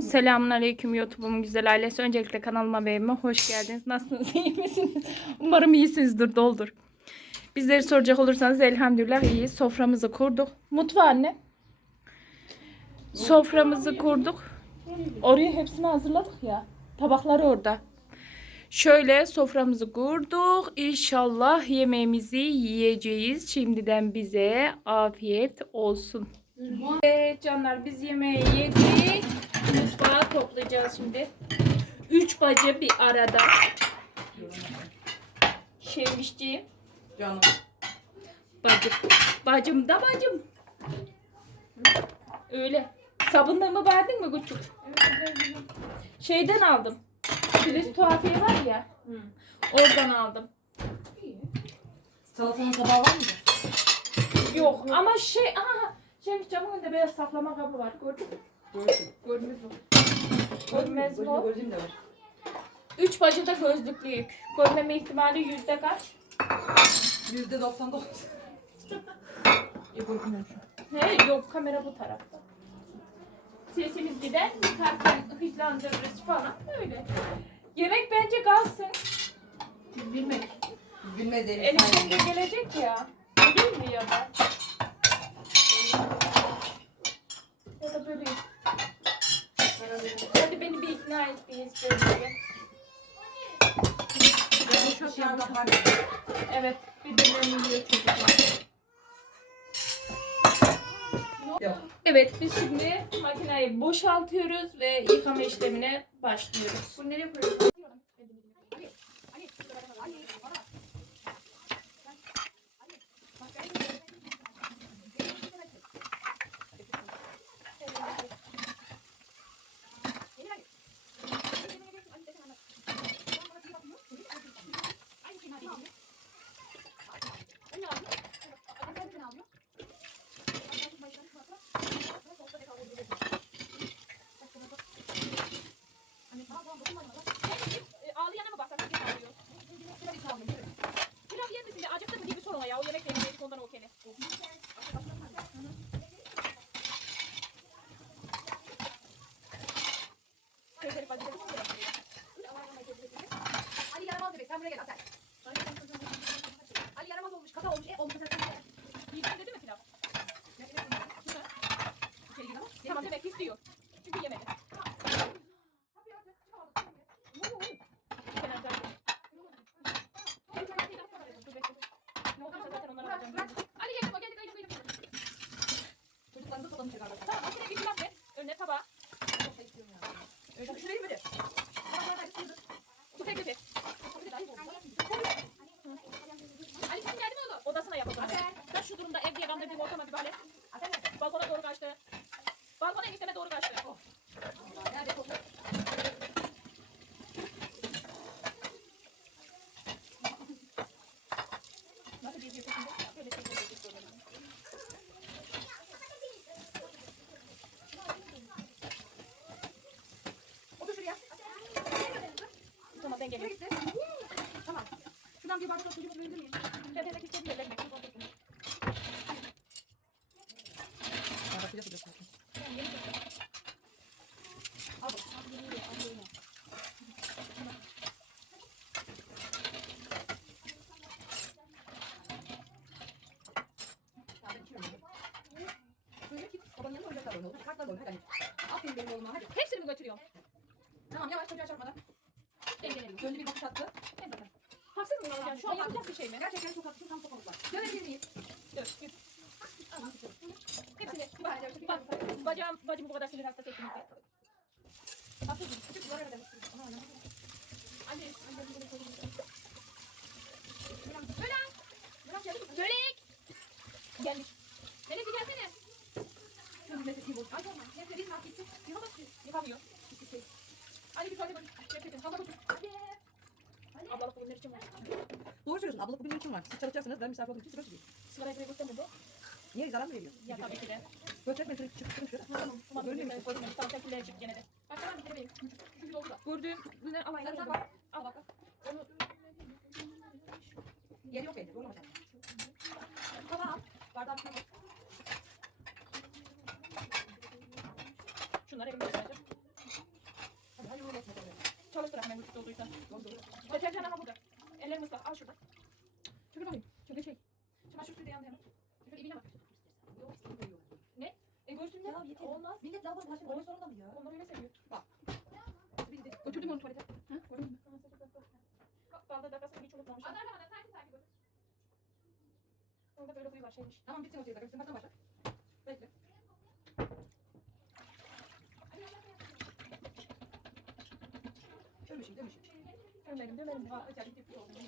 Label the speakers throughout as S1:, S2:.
S1: Selamun Aleyküm YouTube'um güzel ailesi. Öncelikle kanalıma ve evime hoş geldiniz. Nasılsınız? iyi misiniz? Umarım iyisinizdir. Doldur. Bizleri soracak olursanız elhamdülillah iyiyiz. Soframızı kurduk. Mutfağı anne. Soframızı kurduk. Oraya hepsini hazırladık ya. Tabakları orada. Şöyle soframızı kurduk. İnşallah yemeğimizi yiyeceğiz. Şimdiden bize afiyet olsun. Evet canlar biz yemeği yedik. Mutfağı toplayacağız şimdi. Üç bacı bir arada. Şevmişciğim.
S2: Canım.
S1: Bacım. Bacım da bacım. Öyle. Sabunlarımı verdin mi Guçuk? Şeyden aldım. Filiz tuhafiye var ya. Oradan aldım.
S2: Salatanın tabağı var mıydı?
S1: Yok ama şey aha şeymiş camın önünde beyaz saklama kabı var. Gördün mü? Görmez mi? Görmez mi? o?
S2: Gözüm de var.
S1: Üç bacı da gözlüklüyük. Görmeme ihtimali yüzde kaç?
S2: Yüzde 99. İyi görünmüyor şu an.
S1: He yok kamera bu tarafta. Sesimiz gider, kalpten hızlandırırız falan öyle. Yemek bence kalsın.
S2: Bilmek. Bilmez Elif.
S1: Elif'ten de gelecek ya. Değil mi ya da? Ya da böyle. Hadi beni bir ikna et bir böyle.
S2: Ben şu anda var.
S1: Evet, birbirlerini yiyor çocuklar. Evet, biz şimdi makineyi boşaltıyoruz ve yıkama işlemine başlıyoruz. Bunu nereye koyuyoruz? E, Ağlayana mı baksak? Kim ağlıyor? Pilav yer misin? de? Acıktı mı diye bir sorun ya. O yemek yemek ondan okey.
S3: Ali yaramaz bebek sen buraya gel Asel. Ali yaramaz olmuş kafa olmuş e olmuş sen
S1: Yiyeceğim dedi mi pilav?
S3: İçeri gir ama.
S1: Tamam demek ki istiyor. Çünkü yemedi. Kenarda. Ne olduysa zaten onlara alacağım. Ali yedim o geldi kaydı kaydı.
S3: Çocuklarını toplamış galiba.
S1: Tamam makineye bir pilav ver. Önüne tabağı.
S3: Çok da istiyorum ya. Öyle şurayı böyle. Bana bana acısı yürü.
S1: Bu tek öte.
S3: Bir de ayıp oldu.
S1: Ali kim geldi mi oğlum? Odasına yap o zaman. Ben şu durumda ev diye kandırdığım ortama bir bale.
S3: Asel nerede?
S1: Balkona doğru kaçtı. Balkona enişteme doğru kaçtı. Oh.
S3: Nerede?
S1: Nasıl bir yüzü şimdi? Böyle şey böyle. Tamam ben geliyorum.
S3: Tamam. Şuradan bir bardak suyu verebilir miyim?
S1: Ben demek istediğim yerler ekmek.
S2: Bana pilav yapıyorsun.
S3: Al bak. Ya ben içiyorum. Suyu git. Babanın oyuncaklar oyna. Otur kartlar oyna. Hadi. Aferin benim oğluma hadi.
S1: Hepsini mi götürüyorum?
S3: Tamam yavaş çocuğa çarpmadan.
S1: Gelirim.
S3: Gönlü bir bakış attı.
S1: Haksız mıyım ama? Şu an yapacak bir şey mi?
S3: Gerçekten çok
S1: Ablalık benim için var.
S2: Siz çalışacaksınız. Ben misafir olduğum için sigara çekeyim.
S1: Sigarayı buraya göstermedin de.
S2: Niye? Zarar mı veriyor?
S1: Ya tabii ki de.
S2: Göster ben direkt çıktım şöyle.
S1: Tamam. Tamam. Böyle
S2: mi?
S1: Koydum. Tamam. Tekirleri çık gene de.
S3: Bak tamam bir kere benim. Küçük, küçük oldu da.
S1: Gördüğüm. Bunları al
S3: aynen. Bak.
S1: Al bak. Onu...
S3: Yeri yok elde. Yorulma sen. Tamam al. Bardağı bir tane.
S1: Şunları elimde tutacağım. Hadi hadi yorulma. Çalıştır hemen
S3: vücut dolduysa. Deterjan ama burada. Ellerini ıslat. Al şuradan.
S1: Dönmedim dönmedim.
S3: Ha, özellikle bir oldu.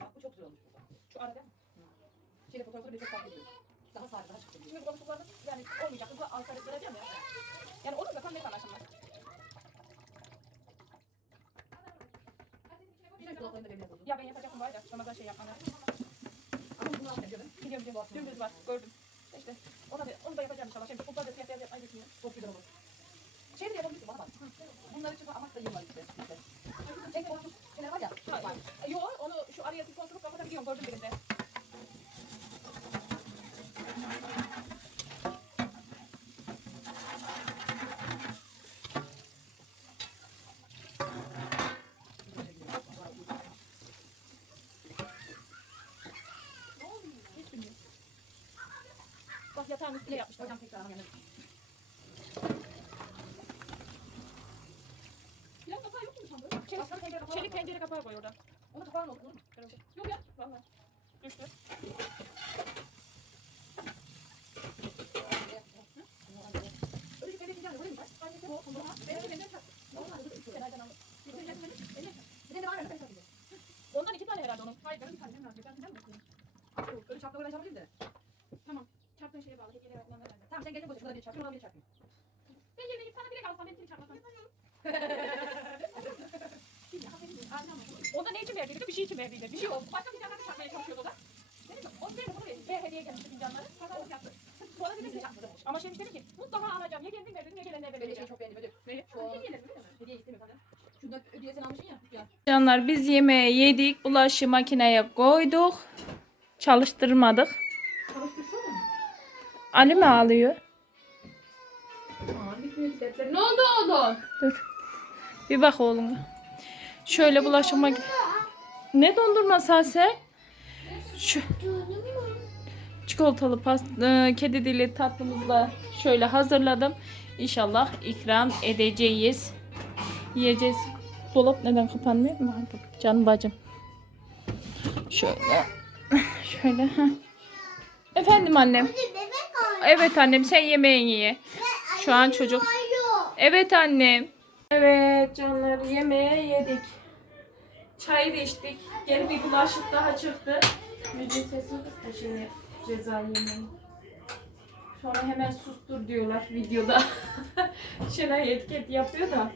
S3: Bak bu çok güzel olmuş burada.
S1: Şu arada.
S3: Şeyle fotoğrafları bile çok farklı. Daha sade daha çıktı.
S1: Şimdi bu konuştuklarımız yani olmayacak. Bu alfaret vereceğim ya. Yani olur da tam net anlaşılmaz.
S3: Bizim kulaklarında benim yapıldı.
S1: Ya ben yapacaktım var ya. Ramazan şey yapmam lazım.
S3: Ama bunu mi?
S1: Biliyorum biliyorum. Dümdüz var. Gördüm. İşte ona da, onu da yapacağım inşallah. Şimdi kumda da siyah beyaz yapmayı düşünüyorum.
S3: Çok güzel olur. Şey de yapabilirsin bana bak. Bunları için amaç da yıl var işte. Tek boşluk şeyler var ya.
S1: Ha,
S3: Var.
S1: Yo onu şu araya sifon sürüp kapatabiliyorum. Gördüm birinde. Hiç bilmiyorum. Bak yatağın üstüne yapmışlar.
S3: Hocam tekrar yanına.
S1: Plan kapağı yok mu sandın? Çelik, çelik pencere kapağı koy oradan.
S3: Onu kapağın olur mu?
S1: Yok ya. Vallahi. Düştü.
S3: Öyle bir pencere fincanı koyayım ben. Hangisi bu? Bunu ha. Benim pencere çak. Normal dur. iki kenardan al. Bir pencere fincanı, eline çak. Bir de var öyle pencere fincanı.
S1: Ondan iki tane herhalde onun. Hayır benim bir tane. Benim lazım. Ben fincan mı koyayım?
S3: Öyle çapla böyle çapabilir de.
S1: Tamam. Çarptığın şeye bağlı. Hediye vermem herhalde.
S3: Tamam sen geldin koş. Şurada bir çarpıyor. Ona bir çarpıyor.
S1: Ben yerine git sana direkt alsam benimkini çarpmasam. Onda ne için şey için verdiydi. Bir şey. Başka fincanları çarpmaya çalışıyordu o da. Dedim ki onu verin bunu verin. Ve hediye gelmişti fincanları. Pazarlık yaptı. Sonra dedim ki ama şey dedim ki mutlaka alacağım. Ya kendin ver ya
S3: Ben de şeyi
S1: vereceğim.
S3: çok beğendim. Ödül.
S1: Neyi?
S3: Şu
S1: Hediye değil mi?
S3: Ya.
S1: Canlar biz yemeği yedik. Bulaşığı makineye koyduk. Çalıştırmadık.
S3: Çalıştırsana.
S1: Ali mi ağlıyor?
S3: Ne oldu oğlum?
S1: Dur. Bir bak oğlum. Şöyle bulaşık makine. Ne dondurması sen? Şu çikolatalı pasta, kedi dili tatlımızla şöyle hazırladım. İnşallah ikram edeceğiz. Yiyeceğiz. Dolap neden kapanmıyor? Canım bacım. Şöyle. Şöyle. Heh. Efendim annem. Evet annem sen yemeğini ye. Şu an çocuk. Evet annem. Evet canlar yemeğe yedik. Çayı da içtik. Geri bir bulaşık daha çıktı. Müziğin sesini kıs da şimdi ceza yemeği. Sonra hemen sustur diyorlar videoda. Şenay etiket yapıyor da.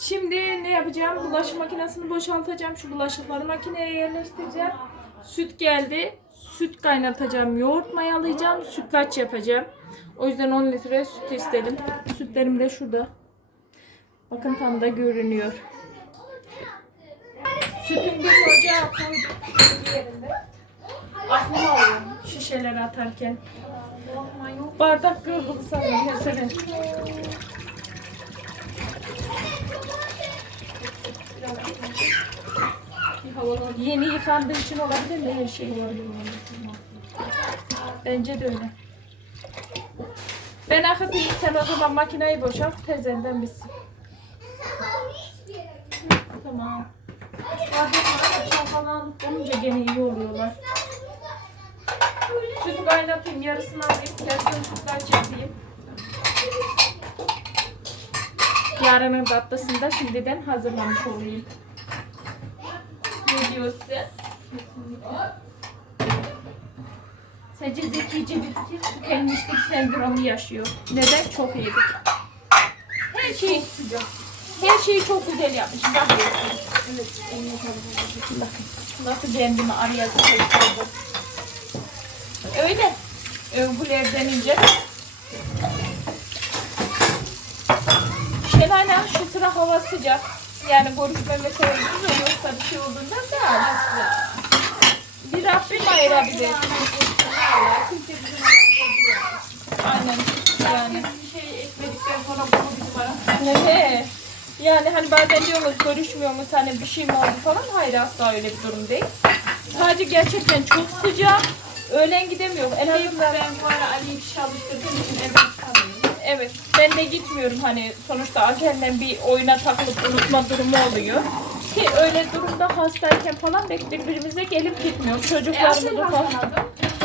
S1: Şimdi ne yapacağım? Bulaşık makinesini boşaltacağım. Şu bulaşıkları makineye yerleştireceğim. Süt geldi. Süt kaynatacağım. Yoğurt mayalayacağım. Sütlaç yapacağım. O yüzden 10 litre süt istedim. Sütlerim de şurada. Bakın tam da görünüyor. Sütün bir ocağa koydum. Yerinde. Aklım alıyor şişeleri atarken. Bardak kırıldı sanırım mesela. Yeni yıkandığı için olabilir mi? Her şey. Bence de öyle. Ben akıtayım. Sen o zaman makineyi boşalt. Tezenden bitsin. Tamam. Çalkalanıp olunca gene iyi oluyorlar. Sütü kaynatayım. Yarısını alayım. Yarısını sütlaç yapayım. Yarının tatlısını da şimdiden hazırlamış olayım. Ne diyorsun? Sence zekice bir tükenmişlik sendromu yaşıyor. Neden? Çok yedik. Her şey her şeyi çok güzel yapmış. Bak. Evet. Bakın. Nasıl kendimi araya sıkıştırdım. Öyle. Övgüler denince. Şelale şu sıra hava sıcak. Yani görüşme meselemiz de yoksa bir şey olduğunda da bir Rabbim ayırabilir. Aynen yani. Yani hani bazen diyorsunuz görüşmüyor mu hani bir şey mi oldu falan. Hayır asla öyle bir durum değil. Sadece gerçekten çok sıcak. Öğlen gidemiyorum. En azından
S2: Ben bu ara Ali'yi bir çalıştırdığım için evden çıkamıyorum.
S1: Evet. Ben de gitmiyorum hani sonuçta annemle bir oyuna takılıp unutma durumu oluyor. Ki öyle durumda hastayken falan pek birbirimize gelip gitmiyor. Çocuklarımızı
S2: Aslında
S1: falan.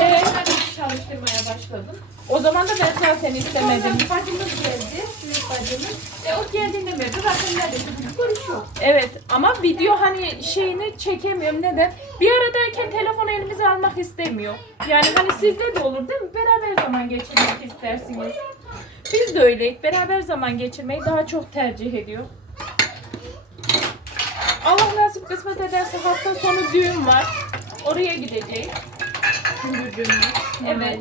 S1: Evet.
S2: İş çalıştırmaya başladım.
S1: O zaman da ben zaten istemedim.
S2: Sonra bacımız geldi. Büyük bacımız. E, o geldiğinde beri zaten neredeyse bir görüş yok.
S1: Evet ama video hani şeyini çekemiyorum. Neden? Bir aradayken telefonu elimize almak istemiyor. Yani hani sizde de olur değil mi? Beraber zaman geçirmek istersiniz. Biz de öyleyiz. Beraber zaman geçirmeyi daha çok tercih ediyor. Kısmet ederse hafta sonu düğün var. Oraya gideceğiz. Evet.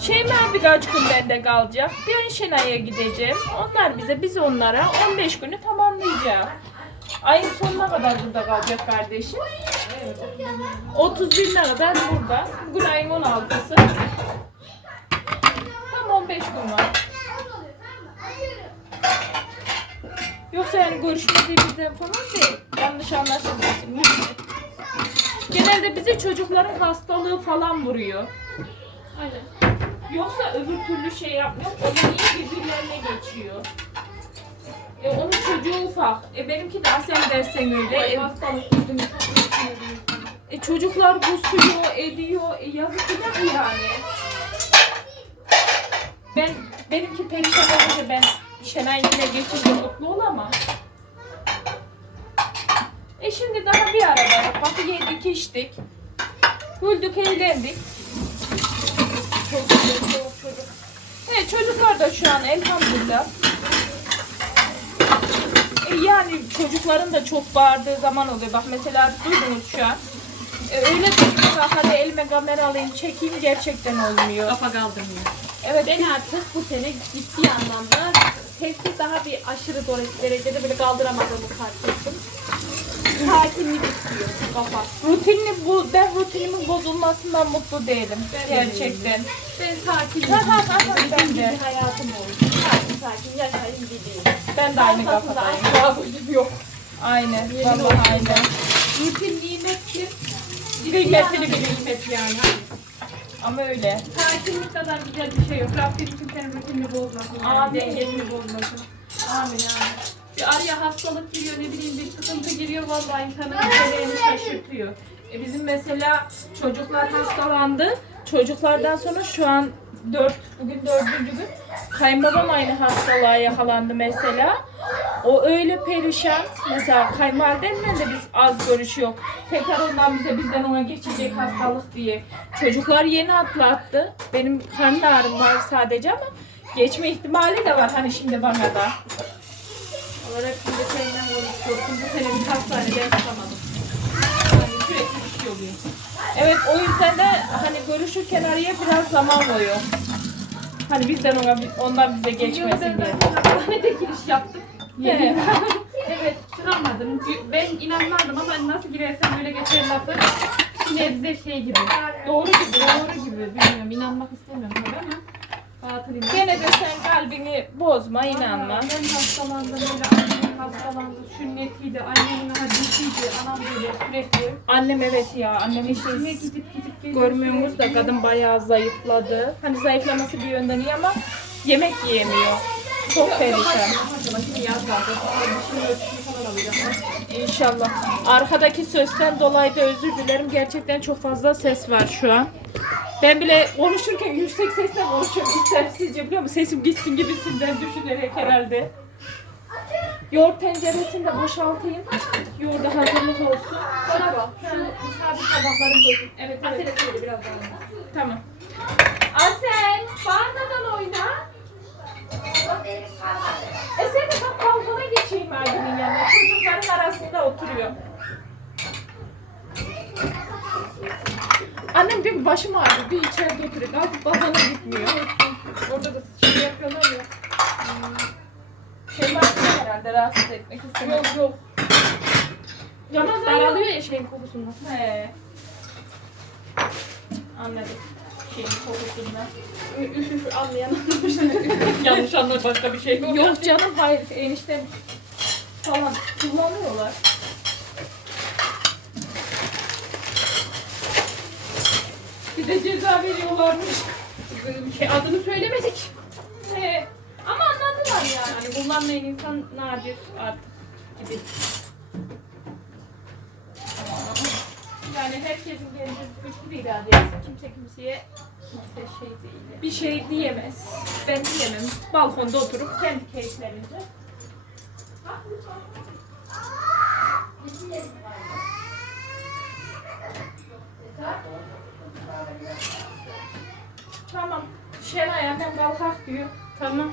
S1: Şeyma birkaç gün bende kalacak. Bir ön Şenay'a gideceğim. Onlar bize, biz onlara 15 günü tamamlayacağız. Ayın sonuna kadar burada kalacak kardeşim. 31'ine kadar burada. Bugün ayın 16'sı. Tam 15 gün var. Yoksa yani görüşmediğimizden falan değil. Yanlış anlaşılmasın. Genelde bize çocukların hastalığı falan vuruyor.
S2: Aynen.
S1: Yoksa öbür türlü şey yapmıyor. Onun niye birbirlerine geçiyor? E onun çocuğu ufak. E benimki de Asya dersen öyle. E,
S2: Hastalık üzüldüm.
S1: e, çocuklar kusuyor, ediyor. E, yazık günah yani. Ben benimki perişan olunca ben Şenay yine geçince mutlu olamam. E şimdi daha bir arada. Bak yedik içtik. Güldük eğlendik. Çok güzel, çok çocuk. Evet çocuklar da şu an elhamdülillah. E, yani çocukların da çok bağırdığı zaman oluyor. Bak mesela duydunuz şu an. E, öyle çocuklar hadi elime kamera alayım çekeyim gerçekten olmuyor.
S2: Kafa kaldırmıyor.
S1: Evet
S2: Ben artık bu sene ciddi anlamda sesi daha bir aşırı derecede böyle kaldıramadığımı fark ettim. Sakinlik istiyor kafa.
S1: rutinli bu ben rutinimin bozulmasından mutlu değilim
S2: Ben de
S1: gerçekten.
S2: Ben sakinlik istiyorum.
S1: ben de.
S2: hayatım olsun. Sakin sakin yaşayayım gideyim.
S1: Ben de aynı kafadayım.
S2: asla uyum yok.
S1: Aynen. Vallahi aynen.
S2: Rutin nimettir.
S1: Kıymetini
S2: bir nimet yani.
S1: Ama öyle.
S2: Sakinlik kadar güzel bir şey yok. Rabbim kimsenin rutinini bozmasın. Yani.
S1: Amin.
S2: Dengesini bozmasın. Amin amin. Bir araya hastalık giriyor ne bileyim bir sıkıntı giriyor vallahi insanın
S1: Kendini şaşırtıyor. E bizim mesela çocuklar hastalandı. Çocuklardan sonra şu an 4, bugün dördüncü gün. Kayınbabam aynı hastalığa yakalandı mesela. O öyle perişan. Mesela kayınvalidemle de biz az görüşüyor. Tekrar ondan bize bizden ona geçecek hastalık diye. Çocuklar yeni atlattı. Benim karın ağrım var sadece ama geçme ihtimali de var hani şimdi bana da.
S2: olarak şimdi senden konuşuyorsun. Bu sene bir hastanede tutamadım. Yani sürekli bir şey oluyor.
S1: Evet o yüzden de hani görüşürken araya biraz zaman koyuyor. Hani bizden ona ondan bize geçmesin diye.
S2: ben hastanede giriş yaptım.
S1: Evet.
S2: evet çıkamadım. Ben inanmadım ama nasıl girersem öyle geçer lafı. Yine bize şey gibi.
S1: Doğru gibi.
S2: Doğru gibi. Bilmiyorum inanmak istemiyorum tabii ama. İnan.
S1: Gene de sen kalbini bozma, inanma.
S2: Ben hastalandım öyle annem hastalandı. Sünnetiydi, annemin hadisiydi. Anam böyle sürekli.
S1: Annem evet ya, annem hiç
S2: Niye gidip gidip geliyor.
S1: görmüyoruz da kadın bayağı zayıfladı. Hani zayıflaması bir yönden iyi ama yemek yiyemiyor. Çok perişan.
S2: Yaz vardı. Şimdi ölçüsünü falan alacağım.
S1: İnşallah. Arkadaki sesten dolayı da özür dilerim. Gerçekten çok fazla ses var şu an. Ben bile konuşurken yüksek sesle konuşuyorum. İstemsizce biliyor musun? Sesim gitsin gibisinden düşünerek herhalde. Yoğurt tenceresini de boşaltayım. Yoğurda hazırlık olsun.
S2: Bana Şu misafir tabaklarını koydum.
S1: Evet
S2: Asel
S1: evet.
S2: söyle biraz daha.
S1: Tamam. Asel, bağırmadan oyna. E sen de bak balkona geçeyim Aydın'ın yanına. Çocukların arasında oturuyor. Annem diyor ki başım ağrıyor. Bir içeride oturuyor. Kalkıp balkona gitmiyor.
S2: Orada da şey yapıyorlar ya.
S1: Şey var herhalde rahatsız etmek istemiyor.
S2: Yok yok.
S1: Yok.
S2: Daralıyor ya şeyin kokusundan.
S1: He. Anladım. Şeyin kokusundan.
S2: Üf üf anlayan anlamış. Yanlış anlar başka bir şey yok.
S1: Yok canım hayır enişte falan kullanıyorlar.
S2: Bir de ceza veriyorlarmış.
S1: Şey, adını söylemedik.
S2: He. Ama anladılar yani.
S1: Yani kullanmayan insan nadir artık gibi. Yani herkesin kendi güçlü bir iradesi. Kimse kimseye kimse şey değil. Bir şey diyemez. Ben diyemem. Balkonda oturup kendi keyiflerince. Tamam. Şenay annem kalkak diyor. Tamam.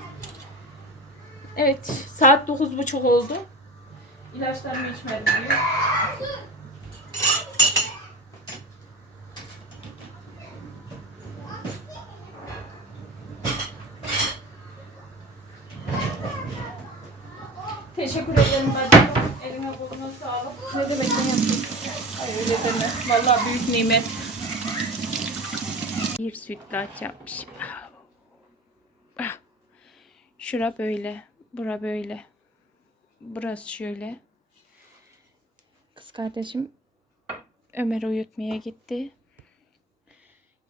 S1: Evet, saat dokuz buçuk oldu. İlaçlarımı içmedim diyor. Teşekkür ederim bacım. Eline koluna sağlık. Ne demek ne yapayım? Ay öyle deme. Vallahi büyük nimet. Bir sütlaç yapmışım. Ah. Şura böyle. Bura böyle. Burası şöyle. Kız kardeşim Ömer uyutmaya gitti.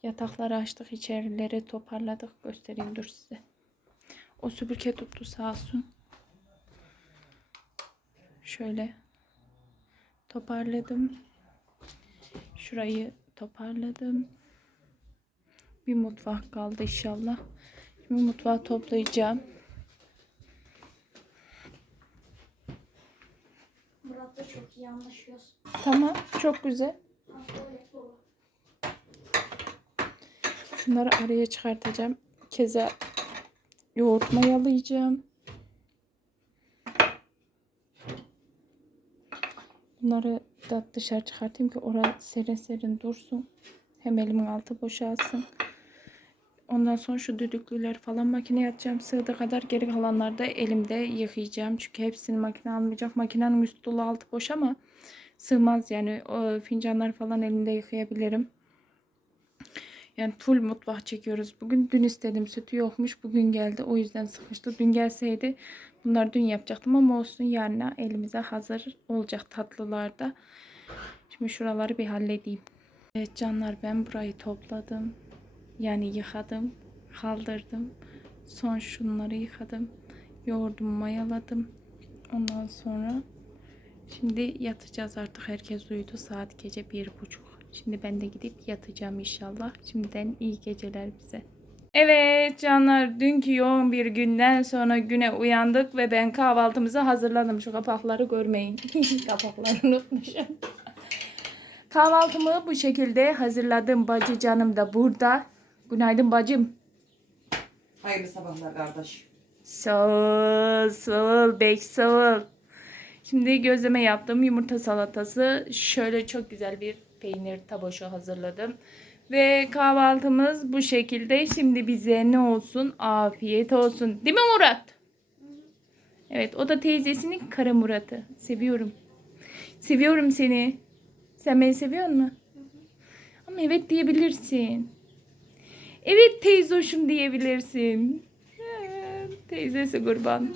S1: Yatakları açtık, içerileri toparladık. Göstereyim dur size. O süpürge tuttu sağ olsun. Şöyle toparladım. Şurayı toparladım. Bir mutfak kaldı inşallah. Şimdi mutfağı toplayacağım.
S4: Murat'la çok iyi anlaşıyoruz.
S1: Tamam, çok güzel. Şunları araya çıkartacağım. Keza yoğurt mayalayacağım. Bunları da dışarı çıkartayım ki orası serin serin dursun. Hem elimin altı boşalsın. Ondan sonra şu düdüklüleri falan makineye atacağım. Sığdığı kadar geri kalanları da elimde yıkayacağım. Çünkü hepsini makine almayacak. Makinenin üstü dolu altı boş ama sığmaz yani. O fincanları falan elimde yıkayabilirim. Yani full mutfak çekiyoruz. Bugün dün istedim sütü yokmuş. Bugün geldi. O yüzden sıkıştı. Dün gelseydi bunları dün yapacaktım ama olsun yarına elimize hazır olacak tatlılarda. Şimdi şuraları bir halledeyim. Evet canlar ben burayı topladım. Yani yıkadım. Kaldırdım. Son şunları yıkadım. Yoğurdum mayaladım. Ondan sonra şimdi yatacağız artık. Herkes uyudu. Saat gece bir buçuk. Şimdi ben de gidip yatacağım inşallah. Şimdiden iyi geceler bize. Evet canlar dünkü yoğun bir günden sonra güne uyandık ve ben kahvaltımızı hazırladım. Şu kapakları görmeyin. Kapakları unutmuşum. Kahvaltımı bu şekilde hazırladım. Bacı canım da burada. Günaydın bacım.
S3: Hayırlı sabahlar kardeş.
S1: Sağ ol, sağ ol, bek sağ ol. Şimdi gözleme yaptım. Yumurta salatası. Şöyle çok güzel bir peynir taboşu hazırladım. Ve kahvaltımız bu şekilde. Şimdi bize ne olsun? Afiyet olsun. Değil mi Murat? Evet o da teyzesinin kara Murat'ı. Seviyorum. Seviyorum seni. Sen beni seviyor musun? Ama evet diyebilirsin. Evet teyzoşum diyebilirsin. Teyzesi kurban.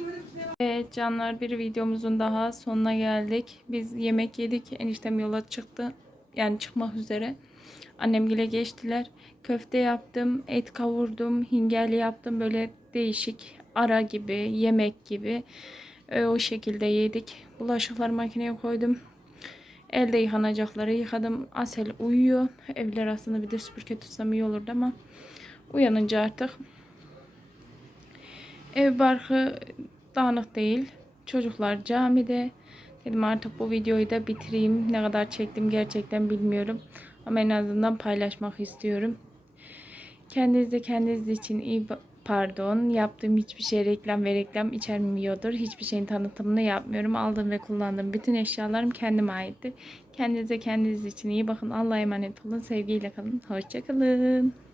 S1: Evet canlar bir videomuzun daha sonuna geldik. Biz yemek yedik. Eniştem yola çıktı. Yani çıkmak üzere. Annemgile geçtiler. Köfte yaptım, et kavurdum, hingerli yaptım. Böyle değişik ara gibi, yemek gibi. Ee, o şekilde yedik. Bulaşıkları makineye koydum. Elde yıkanacakları yıkadım. Asel uyuyor. Evler aslında bir de süpürge tutsam iyi olurdu ama uyanınca artık ev barkı dağınık değil. Çocuklar camide. Dedim artık bu videoyu da bitireyim. Ne kadar çektim gerçekten bilmiyorum. Ama en azından paylaşmak istiyorum. Kendinize kendiniz için iyi pardon yaptığım hiçbir şey reklam ve reklam içermiyordur. Hiçbir şeyin tanıtımını yapmıyorum. Aldığım ve kullandığım bütün eşyalarım kendime aittir. Kendinize kendiniz için iyi bakın. Allah'a emanet olun. Sevgiyle kalın. Hoşçakalın.